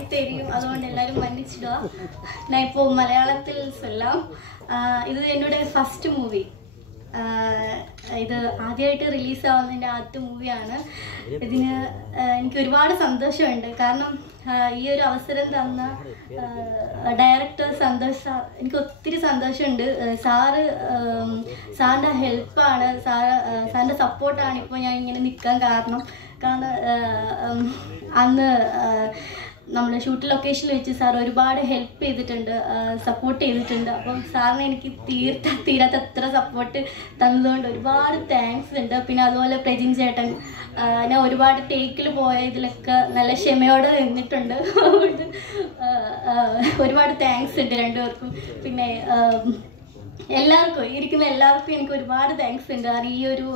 எனக்கு தெரியும். അതുകൊണ്ട് எல்லாரும் மன்னிச்சிடுவா. நான் இப்போ மலையாளத்தில் சொல்லலாம். ഇത് എന്നോട് ഫസ്റ്റ് മൂവി. ഇത് ആദ്യമായിട്ട് റിലീസാവുന്നതിൻ്റെ ആദ്യത്തെ മൂവിയാണ്. ഇതിന് എനിക്ക് ഒരുപാട് സന്തോഷമുണ്ട്. കാരണം ഈ ഒരു അവസരം തന്ന ഡയറക്ടർ സന്തോഷ് സാർ, എനിക്ക് ഒത്തിരി സന്തോഷമുണ്ട്. സാറിൻ്റെ ഹെൽപ്പാണ്, സാറിൻ്റെ സപ്പോർട്ടാണ് ഇപ്പോൾ ഞാൻ ഇങ്ങനെ നിൽക്കാൻ കാരണം. അന്ന് നമ്മൾ ഷൂട്ട് ലൊക്കേഷനിൽ വെച്ച് സാർ ഒരുപാട് ഹെൽപ്പ് ചെയ്തിട്ടുണ്ട്, സപ്പോർട്ട് ചെയ്തിട്ടുണ്ട്. അപ്പം സാറിന് എനിക്ക് തീരാത്ത അത്ര സപ്പോർട്ട് തന്നതുകൊണ്ട് ഒരുപാട് താങ്ക്സ് ഉണ്ട്. പിന്നെ അതുപോലെ പ്രജിൻ ചേട്ടൻ, ഞാൻ ഒരുപാട് ടേക്കിൽ പോയതിലൊക്കെ നല്ല ക്ഷമയോടെ നിന്നിട്ടുണ്ട്. അതുകൊണ്ട് ഒരുപാട് താങ്ക്സ് ഉണ്ട് രണ്ടുപേർക്കും. പിന്നെ എല്ലാവർക്കും, ഇരിക്കുന്ന എല്ലാവർക്കും എനിക്ക് ഒരുപാട് താങ്ക്സ് ഉണ്ട്. കാരണം ഈ ഒരു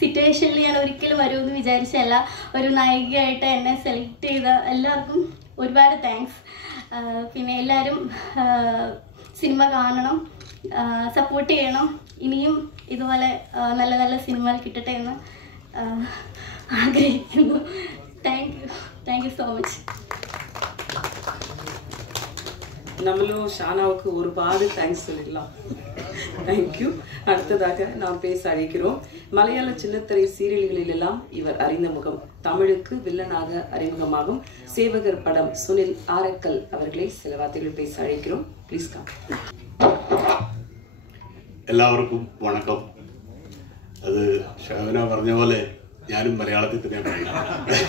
സിറ്റുവേഷനിൽ ഞാൻ ഒരിക്കലും വരുമെന്ന് വിചാരിച്ചല്ല. ഒരു നായികയായിട്ട് എന്നെ സെലക്ട് ചെയ്ത എല്ലാവർക്കും ഒരുപാട് താങ്ക്സ്. പിന്നെ എല്ലാവരും സിനിമ കാണണം, സപ്പോർട്ട് ചെയ്യണം. ഇനിയും ഇതുപോലെ നല്ല നല്ല സിനിമകൾ കിട്ടട്ടെ എന്ന് ആഗ്രഹിക്കുന്നു. Thank you so much. நம்மளும் ஷானாவுக்கு ஒரு பாடு தேங்க்ஸ் சொல்லிடலாம். தேங்க்யூ. அடுத்ததாக நாம் பேச அழைக்கிறோம். மலையாள சின்னத்திரை சீரியல்களிலெல்லாம் இவர் அறிந்த முகம். தமிழுக்கு வில்லனாக அறிமுகமாகும் சேவகர் படம் சுனில் ஆரக்கல் அவர்களை சில வார்த்தைகள் பேச அழைக்கிறோம். Please come. എല്ലാവർക്കും വണക്കം. അത് ഷാന പറഞ്ഞ പോലെ ഞാനും മലയാളത്തിൽ തന്നെ പറയുന്നത്.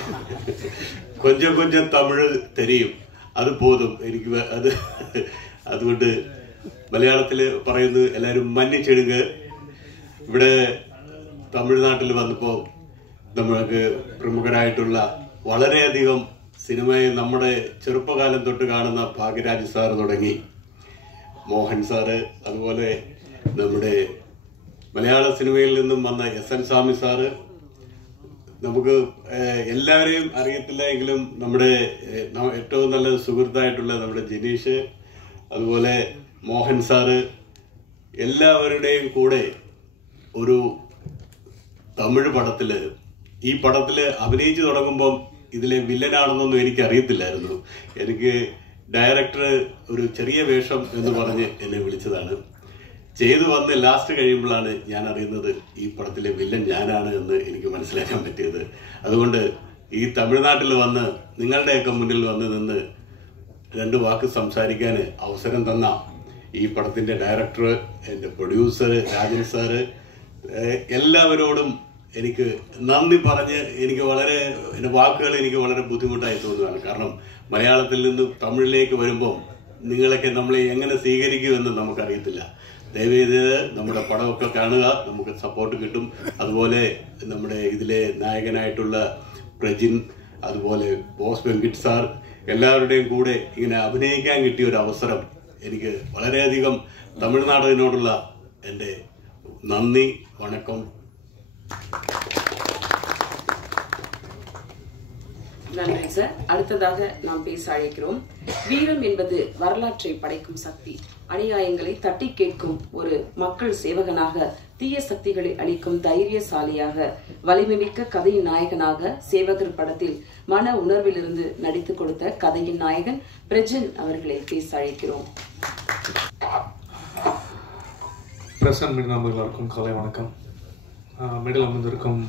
കൊഞ്ചം കൊഞ്ചം തമിഴ് തെരിയും, അത് പോതും എനിക്ക്. അതുകൊണ്ട് മലയാളത്തിൽ പറയുന്നത് എല്ലാവരും മന്നിച്ചെടുക്കുക. ഇവിടെ തമിഴ്നാട്ടിൽ വന്നപ്പോൾ നമ്മൾക്ക് പ്രമുഖരായിട്ടുള്ള വളരെയധികം സിനിമയെ നമ്മുടെ ചെറുപ്പകാലം തൊട്ട് കാണുന്ന ഭാഗ്യരാജ് സാറ് തുടങ്ങി മോഹൻ സാറ്, അതുപോലെ നമ്മുടെ മലയാള സിനിമയിൽ നിന്നും വന്ന എസ്.എൻ. സ്വാമി സാറ്, നമുക്ക് എല്ലാവരെയും അറിയത്തില്ല എങ്കിലും നമ്മുടെ ഏറ്റവും നല്ല സുഹൃത്തായിട്ടുള്ള നമ്മുടെ ജിനീഷ്, അതുപോലെ മോഹൻ സാറ്, എല്ലാവരുടെയും കൂടെ ഒരു തമിഴ് പടത്തില്, ഈ പടത്തില് അഭിനയിച്ചു തുടങ്ങുമ്പം ഇതിലെ വില്ലനാണെന്നൊന്നും എനിക്ക് അറിയത്തില്ലായിരുന്നു. എനിക്ക് ഡയറക്ടർ ഒരു ചെറിയ വേഷം എന്ന് പറഞ്ഞ് എന്നെ വിളിച്ചതാണ്. ചെയ്തു വന്ന് ലാസ്റ്റ് കഴിയുമ്പോഴാണ് ഞാൻ അറിയുന്നത് ഈ പടത്തിലെ വില്ലൻ ഞാനാണ് എന്ന് എനിക്ക് മനസ്സിലാക്കാൻ പറ്റിയത്. അതുകൊണ്ട് ഈ തമിഴ്നാട്ടിൽ വന്ന് നിങ്ങളുടെയൊക്കെ മുന്നിൽ വന്ന് നിന്ന് രണ്ട് വാക്ക് സംസാരിക്കാൻ അവസരം തന്ന ഈ പടത്തിന്റെ ഡയറക്ടർ, എൻ്റെ പ്രൊഡ്യൂസർ രാജൻ സാറ്, എല്ലാവരോടും എനിക്ക് നന്ദി പറഞ്ഞ് എനിക്ക് വളരെ എൻ്റെ വാക്കുകൾ എനിക്ക് വളരെ ബുദ്ധിമുട്ടായി തോന്നുകയാണ്. കാരണം മലയാളത്തിൽ നിന്ന് തമിഴിലേക്ക് വരുമ്പം നിങ്ങളൊക്കെ നമ്മളെ എങ്ങനെ സ്വീകരിക്കുമെന്ന് നമുക്കറിയത്തില്ല. ദയവേത് നമ്മുടെ പടമൊക്കെ കാണുക, നമുക്ക് സപ്പോർട്ട് കിട്ടും. അതുപോലെ നമ്മുടെ ഇതിലെ നായകനായിട്ടുള്ള പ്രജിൻ, അതുപോലെ ബോസ് വെങ്കിട്ട് സാർ, എല്ലാവരുടെയും കൂടെ ഇങ്ങനെ അഭിനയിക്കാൻ കിട്ടിയ ഒരു അവസരം എനിക്ക് വളരെയധികം തമിഴ്നാടിനോടുള്ള എൻ്റെ നന്ദി, വണക്കം. நன்றி சார். அடுத்ததாக நாம் பேச அழைக்கிறோம். வீரம் என்பது வரலாற்றை படைக்கும் சக்தி. அநியாயங்களை தட்டி கேட்கும் ஒரு மக்கள் சேவகனாக, தீய சக்திகளை அளிக்கும் தைரியசாலியாக, வலிமைமிக்க கதையின் நாயகனாக சேவகர் படத்தில் மன உணர்விலிருந்து நடித்து கொடுத்த கதையின் நாயகன் பிரஜன் அவர்களை பேச அழைக்கிறோம். பிரசன் மீடியா எல்லாருக்கும் காலை வணக்கம். மீடியில் அமர்ந்திருக்கும்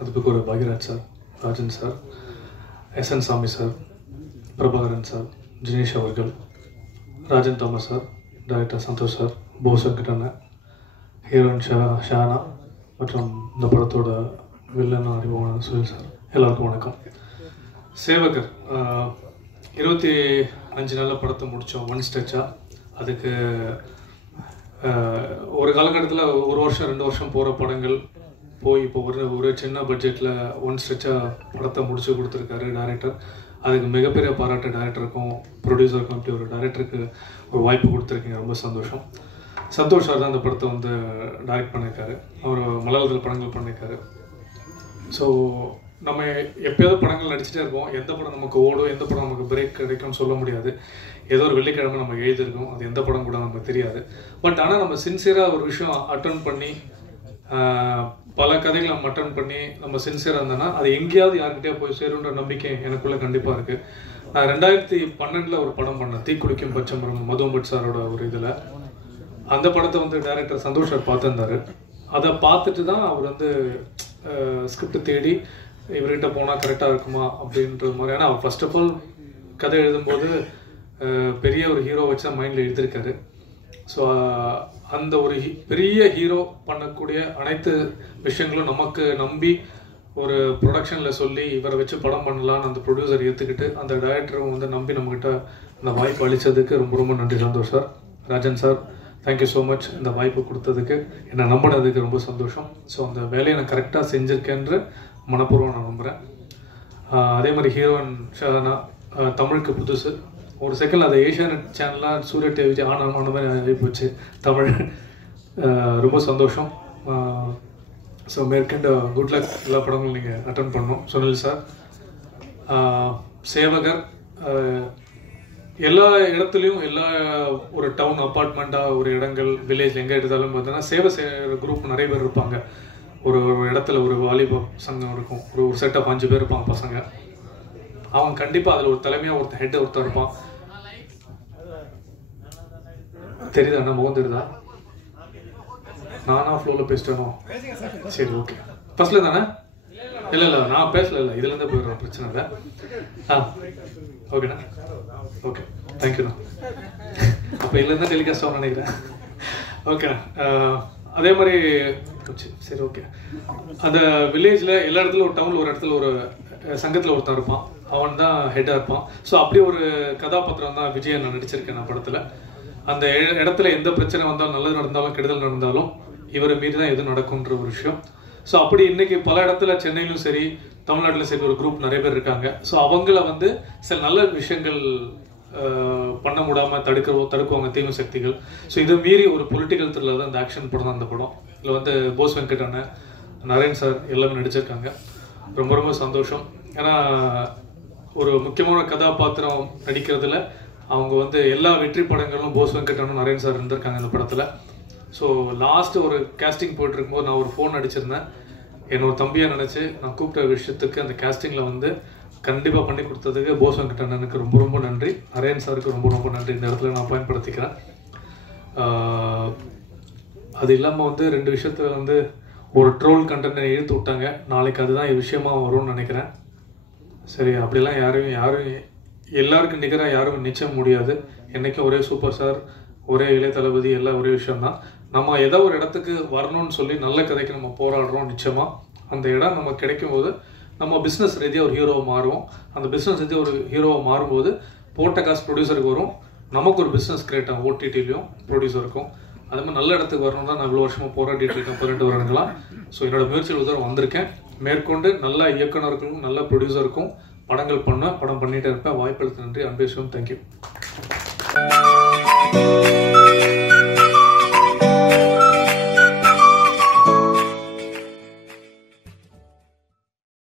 அதுக்கு ஒரு Bhagyaraj sir, Rajan sir, S N. Sami sir, Prabhakaran sir, Jinesh அவர்கள், Rajan Thomas sir, director Santhosh sir, Bose Venkat, heroine Shana மற்றும் இந்த படத்தோட வில்லன் அறிமுகமான சுனில் சார், எல்லாருக்கும் வணக்கம். சேவகர் 25 நாளில் படத்தை முடித்தோம், ஒன் ஸ்ட்ரெச்சாக. அதுக்கு ஒரு காலகட்டத்தில் 1 வருஷம் 2 வருஷம் போகிற படங்கள் போய் இப்போ ஒரு சின்ன பட்ஜெட்டில் ஒன் ஸ்ட்ரெச்சாக படத்தை முடிச்சு கொடுத்துருக்காரு டைரக்டர். அதுக்கு மிகப்பெரிய பாராட்டு டைரக்டருக்கும் ப்ரொடியூசருக்கும். இப்படி ஒரு டைரக்டருக்கு ஒரு வாய்ப்பு கொடுத்துருக்கீங்க, ரொம்ப சந்தோஷம். சந்தோஷ் சார் தான் அந்த படத்தை வந்து டைரக்ட் பண்ணியிருக்காரு. அவர் மலையாளத்தில் படங்கள் பண்ணியிருக்காரு. ஸோ நம்ம எப்போயாவது படங்கள் நடிச்சுட்டே இருக்கோம். எந்த படம் நமக்கு ஓடும், எந்த படம் நமக்கு பிரேக் கிடைக்கும்னு சொல்ல முடியாது. ஏதோ ஒரு வெள்ளிக்கிழமை நம்ம எழுதியிருக்கோம், அது எந்த படம் கூட நமக்கு தெரியாது. பட் ஆனால் நம்ம சின்சியராக ஒரு விஷயம் அட்டன் பண்ணி பல கதைகளை நம்ம அட்டன் பண்ணி நம்ம சின்சியராக இருந்தோன்னா அது எங்கேயாவது யார்கிட்டயே போய் சேருன்ற நம்பிக்கை எனக்குள்ள கண்டிப்பாக இருக்குது. நான் 2012 ஒரு படம் பண்ணேன், தீக்குளிக்கும் பச்சைமரம், மதுவம்பட் சாரோட ஒரு இதில். அந்த படத்தை வந்து டைரக்டர் சந்தோஷ் சார் பார்த்துருந்தாரு. அதை பார்த்துட்டு தான் அவர் வந்து ஸ்கிரிப்ட் தேடி இவர்கிட்ட போனால் கரெக்டாக இருக்குமா அப்படின்ற மாதிரி. ஏன்னா அவர் ஃபர்ஸ்ட் ஆஃப் ஆல் கதை எழுதும்போது பெரிய ஒரு ஹீரோ வச்சு தான் மைண்டில் எழுதியிருக்காரு. ஸோ அந்த ஒரு பெரிய ஹீரோ பண்ணக்கூடிய அனைத்து விஷயங்களும் நமக்கு நம்பி ஒரு ப்ரொடக்ஷனில் சொல்லி இவரை வச்சு படம் பண்ணலான்னு அந்த ப்ரொடியூசர் ஏற்றுக்கிட்டு அந்த டைரக்டரும் வந்து நம்பி நம்மக்கிட்ட அந்த வாய்ப்பு அளித்ததுக்கு ரொம்ப ரொம்ப நன்றி Santhosh sir. Rajan sir, thank you so much. இந்த வாய்ப்பு கொடுத்ததுக்கு, என்னை நம்பினதுக்கு ரொம்ப சந்தோஷம். ஸோ அந்த வேலையை நான் கரெக்டாக செஞ்சுருக்கேன்ற மனப்பூர்வம் நான் நம்புகிறேன். அதே மாதிரி ஹீரோயின் ஷஹானா தமிழுக்கு புதுசு. ஒரு செகண்ட் அது ஏஷியானெட் சேனலாக சூரிய டிவி ஆன மாதிரி ஆகிப்போச்சு தமிழ். ரொம்ப சந்தோஷம். ஸோ மேற்கண்ட குட் லக், எல்லா படங்களும் நீங்கள் அட்டன் பண்ணணும். சுனில் சார், சேவகர், எல்லா இடத்துலையும் எல்லா ஒரு டவுன் அப்பார்ட்மெண்ட்டாக ஒரு இடங்கள் வில்லேஜ் எங்கே எடுத்தாலும் பார்த்தீங்கன்னா சேவை செய்கிற குரூப் நிறைய பேர் இருப்பாங்க. ஒரு இடத்துல ஒரு வாலிப சங்கம் இருக்கும், ஒரு செட் ஆஃப் 5 பேர் இருப்பாங்க பசங்க. அவன் கண்டிப்பாக அதில் ஒரு தலைமையாக ஒருத்தர் ஹெட் ஒருத்தர் இருப்பான். தெரியுதா அண்ணா, முகம் தெரியுதா? நானா ஃப்ளோவில் பேசிட்டேனோ? சரி, ஓகே. ஃபர்ஸ்ட்ல தானே? இல்லை நான் பேசல, இதுலேருந்தே போயிடுறோம், பிரச்சனை இல்லை. ஓகேண்ணா, ஓகே, தேங்க்யூண்ணா. அப்போ இதுலேருந்து டெலிகாஸ்ட் ஆகும் நினைக்கிறேன். ஓகேண்ணா. அதே மாதிரி சரி, ஓகே. அந்த வில்லேஜில் எல்லா இடத்துல ஒரு டவுனில் ஒரு இடத்துல ஒரு சங்கத்தில் ஒருத்தன் இருப்பான், அவன் தான் ஹெட்டாக இருப்பான். ஸோ அப்படி ஒரு கதாபாத்திரம் தான் விஜயன் நான் நடிச்சிருக்கேன் நான் படத்தில். அந்த இடத்துல எந்த பிரச்சனை வந்தாலும், நல்லது நடந்தாலும் கெடுதல் நடந்தாலும் இவரை மீறி தான் எது நடக்கும்ன்ற ஒரு விஷயம். ஸோ அப்படி இன்னைக்கு பல இடத்துல சென்னையிலும் சரி தமிழ்நாட்டிலும் சரி ஒரு குரூப் நிறைய பேர் இருக்காங்க. ஸோ அவங்கள வந்து சில நல்ல விஷயங்கள் பண்ண முடியாமல் தடுக்குவாங்க தீமை சக்திகள். ஸோ இதை மீறி ஒரு பொலிட்டிக்கல் த்ரில்லர் தான் இந்த ஆக்ஷன் படம் தான் அந்த படம். இதில் வந்து போஸ் வெங்கட் அண்ணன், நரேன் சார் எல்லாமே நடிச்சிருக்காங்க. ரொம்ப ரொம்ப சந்தோஷம். ஏன்னா ஒரு முக்கியமான கதாபாத்திரம் நடிக்கிறதுல அவங்க வந்து எல்லா வெற்றி படங்களும் போஸ் வெங்கட் அண்ணன், நரேன் சார் இருந்திருக்காங்க இந்த படத்தில். ஸோ லாஸ்ட் ஒரு கேஸ்டிங் போயிட்டு இருக்கும்போது நான் ஒரு ஃபோன் அடிச்சிருந்தேன். என்னோட தம்பியை நினச்சி நான் கூப்பிட்ட விஷயத்துக்கு அந்த கேஸ்டிங்கில் வந்து கண்டிப்பாக பண்ணி கொடுத்ததுக்கு போஸ் வெங்கட் அண்ணனுக்கு ரொம்ப ரொம்ப நன்றி. நரேன் சாருக்கு ரொம்ப ரொம்ப நன்றி இந்த இடத்துல நான் பயன்படுத்திக்கிறேன். அது இல்லாமல் வந்து 2 விஷயத்தில் வந்து ஒரு ட்ரோல் கண்டென்ட்டை இழுத்து விட்டாங்க. நாளைக்கு அதுதான் விஷயமா வரும்னு நினைக்கிறேன். சரி, அப்படிலாம் யாரும் எல்லாருக்கும் நிகராக யாரும் நிச்சயம் முடியாது. என்றைக்கும் ஒரே சூப்பர் ஸ்டார், ஒரே இளைய தளபதி, எல்லாம் ஒரே விஷயம்தான். நம்ம ஏதோ ஒரு இடத்துக்கு வரணும்னு சொல்லி நல்ல கதைக்கு நம்ம போராடுறோம். நிச்சயமாக அந்த இடம் நம்ம கிடைக்கும் போது நம்ம பிஸ்னஸ் ரீதியாக ஒரு ஹீரோவை மாறுவோம். அந்த பிஸ்னஸ் ரீதியாக ஒரு ஹீரோவை மாறும்போது போட்ட காசு ப்ரொடியூசருக்கு வரும், நமக்கு ஒரு பிஸ்னஸ் கிரியேட் ஆகும், ஓடிடிலையும் ப்ரொடியூசருக்கும். அது மாதிரி நல்ல இடத்துக்கு வரணும் தான் நான் இவ்வளோ வருஷமாக போராடிட்டு இருக்கேன், 18 வருடங்களாக. ஸோ என்னோட முயற்சியில் உதவ வந்திருக்கேன். மேற்கொண்டு நல்ல இயக்குனருக்கும் நல்ல ப்ரொடியூசருக்கும் படங்கள் படம் பண்ணிகிட்டே இருப்பேன். வாய்ப்புகளுக்கு நன்றி. அன்பேசும். தேங்க்யூ.